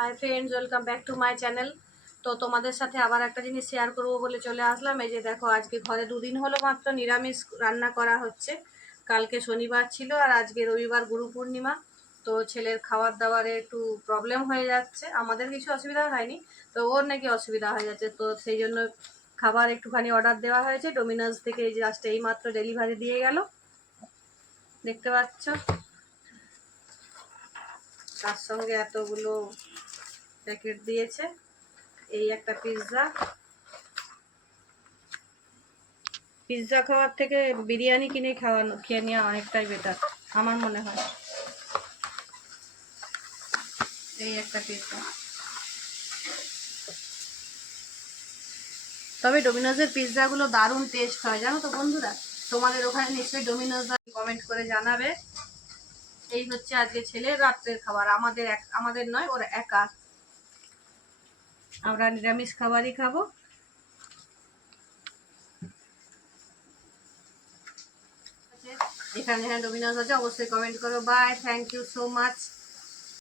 Hi friends welcome back to my channel তো তোমাদের সাথে আবার একটা জিনিস শেয়ার করব বলে চলে আসলাম। এই যে দেখো, আজকে ঘরে দুদিন হলো মাত্র নিরামিষ রান্না করা হচ্ছে। কালকে শনিবার ছিল আর আজকে রবিবার গুরু পূর্ণিমা। তো ছেলের খাবার দাবারে একটু প্রবলেম হয়ে যাচ্ছে। আমাদের কিছু অসুবিধা হয়নি, তো ওর নাকি অসুবিধা হয়ে যাচ্ছে। তো সেই জন্য খাবার একটুখানি অর্ডার দেওয়া হয়েছে। ডোমিনোজ থেকে এই জাস্ট এই মাত্র ডেলিভারি দিয়ে গেল। দেখতে পাচ্ছ? তার সঙ্গে এতগুলো প্যাকেট দিয়েছে। এই একটা পিৎজা পিৎজা খাওয়ার থেকে বিরিয়ানি কিনে খাওয়ানো, খেয়ে নেওয়া অনেকটাই বেটার আমার মনে হয়। এই একটা পিৎজা তবে ডোমিনোজের পিৎজাগুলো দারুণ টেস্ট হয়, জানো তো বন্ধুরা? তোমাদের ওখানে নিশ্চয়ই ডোমিনোজ কমেন্ট করে জানাবে। এই হচ্ছে আজকে ছেলের রাত্রের খাবার, আমাদের এক, আমাদের নয়, ওরা একা। আমরা নিরামিষ খাবারই খাব। এখানে হ্যাঁ ডোমিনোজ আছে, অবশ্যই কমেন্ট করো। Bye thank you so much